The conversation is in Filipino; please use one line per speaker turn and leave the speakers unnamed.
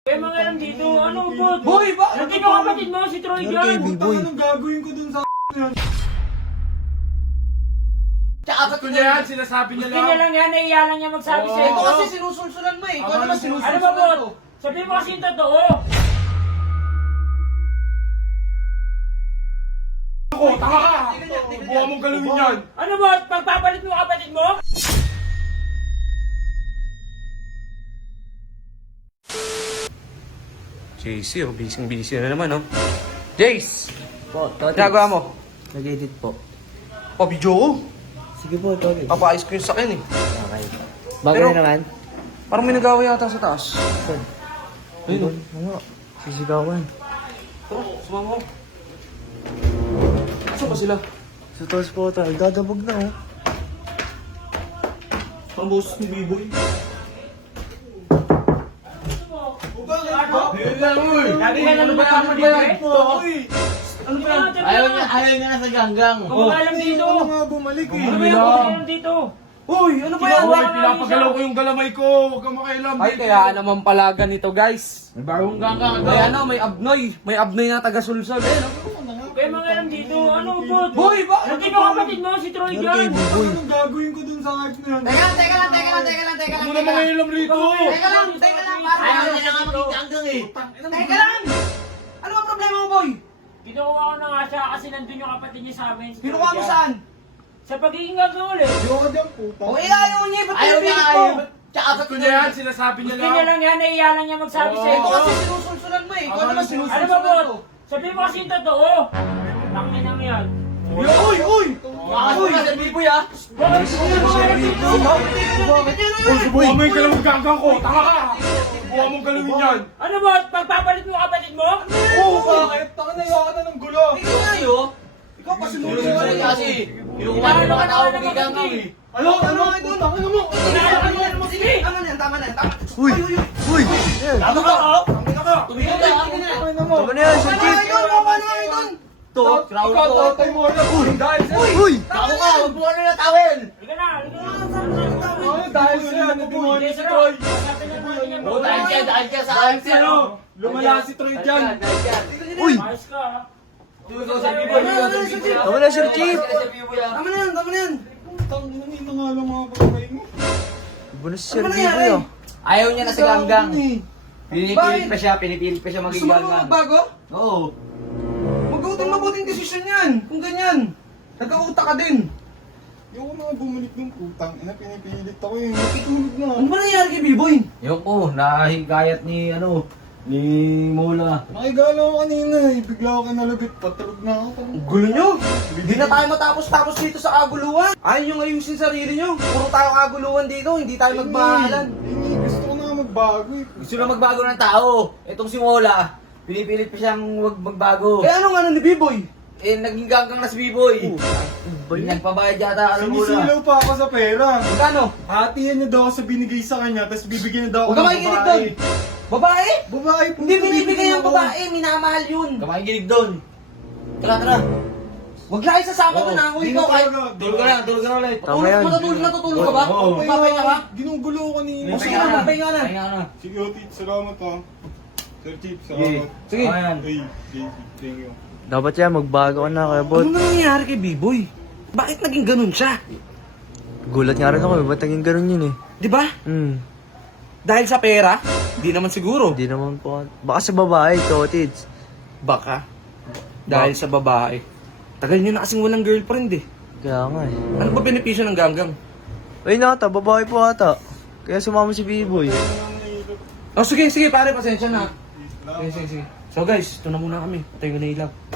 Kaya mga lang dito, ano bot?
Boy, bakit?
Nandito yung kapatid mo, si Troy dyan.
Anong gagawin ko dun sa yan?
Tsaka
Gusto niya yan, sinasabi niya
Gusto niya
lang.
lang yan, naiya lang niya magsabi
Oo.
sa'yo.
Ito kasi sinusulsulan mo eh. Ikaw naman
Ano
sinusulsulan
ba bot?
ko.
Sabihin mo kasi yung totoo.
Ako, tanga ka! Buha mong galawin yan!
Ano bot? Pagpapalit mo kapatid mo?
JC, oh, busy na naman, oh. Jace!
Po, Tony.
Ginagawa mo?
Nag-edit po.
Pa-video ko.
Sige po, Tony.
Papaayos ko yung sakin, eh.
Okay. Bago
Pero-
na naman.
Parang may nagawa yata sa taas.
Saan?
Ayun, oh.
Oo nga. Sisigawan.
Tara, sumama ko. Saan ba sila?
Sa taas po, Tony. Dadabog na oh.
Parang boses ni B-Boy.
Yun lang, uy!
Lagi ka lang
Ano ba yan?
Ano ba yan?
Ayaw niya na sa ganggang.
Kung alam dito.
Ano nga bumalik eh?
Ano ba yan? Kung alam dito.
Uy, ano ba yan?
Uy, pinapagalaw ko yung galamay ko! Huwag kang makailam!
Ay, kaya naman pala ganito, guys.
May bagong ganggang
May ano, may abnoy. May abnoy na taga-sulsol, eh, no?
Kaya mga alam dito, ano bot?
Boy, bakit?
Nandito yung kapatid mo, si Troy dyan.
Anong gagawin ko dun sa hype na yan?
Teka lang.
Huwag mo na makailam rito!
Teka lang. Ayaw niya nga maging ganggang eh. Teka lang. Ano ba problema mo, boy?
Kinuha ko na nga siya kasi nandun yung kapatid niya sa amin. si Troy
Kinuha mo
dyan.
saan?
Sa pagiging gagawin ulit.
Di ako dyan, puta!
O ayaw niya. Ba't pinipilit ko? Tsaka
Gusto niya yan, sinasabi niya
Gusto niya
lang.
lang yan, naiya lang niya magsabi
Oo.
sa'yo.
Ito kasi sinusulsulan mo eh. Ikaw naman
Ano ba
sinusulsulan
bot?
ko.
Sabihin mo kasi yung totoo. Tangin na yan.
Uy! Uy!
Uy! Sa biboy ah.
Bakit gusto niya mga alam dito?
Buha mo yung galawang ganggang ko! Tanga ka! Buha mong galawin yan!
Ano bot? Pagpapalit mo kapatid mo?
Oo, bakit? Tanga na yawa ka ng gulo!
Ikaw nga yun. Ikaw pa sinusulsulan kasi. Kinukuha mo naman ako maging ganggang eh.
Ano? Ano? Tanga na mo!
Sige, tama na yan. Tama.
Uy! Uy!
Tama ka! Tanga ka!
Tumigil ka.
Tanga na mo!
Tama na yan, Sir Chief!
To, crown
Ikaw,
ko.
tatay mo na! Dahil sa'yo!
Uy!
Ako ka, huwag mo na tawel.
Halika na, halika na.
Dahil sa'yo, nagdemonyo si Troy!
Oo, dahil dyan sa akin siya, no?
Lumala si Troy dyan!
Uy!
Ayos ka ha.
Tama na, Sir Chief!
Tama na yan.
Tangin na ito nga lang mga pagkabay mo.
Iba na si Sir
Ano
B-Boy,
nangyari?
ah.
Ayaw niya na sa ganggang.
Bakit?
Pinipilit pa siya maging
Gusto mo
ganggang.
magbago?
Oo.
Mabuting desisyon yan! Kung ganyan! Nagkauta ka din! Yung mga bumalik ng utang, pinipilit ako eh. Natutulog na.
Ano ba nangyari kay B-Boy? Yung po, nahigayat ni ni Mola.
Nakigala ko kanina eh. Bigla ako kinalabit. Patulog na ako.
Gulo nyo! Hindi na tayo matapos-tapos dito sa kaguluhan. Ayaw nyo ayusin sarili nyo. Puro tayo kaguluhan dito, hindi tayo magmahalan.
Gusto ko na magbago eh.
Gusto na magbago ng tao. Itong si Mola, pinipilit pa siyang wag magbago.
Eh anong ano ni B-Boy?
Eh, naging ganggang na si B-Boy. Nagpabayad yata, alam mo na.
Sinisilaw pa ako sa pera.
Magkano?
Hatiyan niya daw ako sa binigay sa kanya, tapos bibigyan niya daw ako
Huwag ka
ng
makikinig
babae.
doon. Babae?
Babae po.
Hindi binibigay ang
ako.
babae, minamahal yun.
Kamakikinig doon. Tara.
Huwag lang isasama doon ha. Uy,
Hindi
ikaw
na
kahit...
talaga.
Tulog ka na ulit.
Tama yan. Matutulog ka ba?
Oo.
Papahinga ka?
Ginugulo ko kanina.
O sige na, papahinga na.
Pahinga na.
Sige, Otit, salamat ha. Sir Chief, salamat.
Sige.
Ayan.
Hey, thank you.
Dapat yan, magbago ka na kaya bot.
Ano na nangyari kay B-Boy? Bakit naging ganun siya?
Gulat nga rin ako, ba't naging ganun yun eh?
Di ba? Dahil sa pera? Di naman siguro.
Hindi naman po. Baka sa babae, Totits.
Baka. Dahil sa babae. Tagal nyo na kasing walang girlfriend eh.
Kaya nga eh.
Ano ba benepisyo ng ganggang?
Ay nata, babae po ata. Kaya sumama si B-Boy.
Oh sige, pare, pasensya na. Sige. So guys, ito na muna kami. Patay ko na ilaw.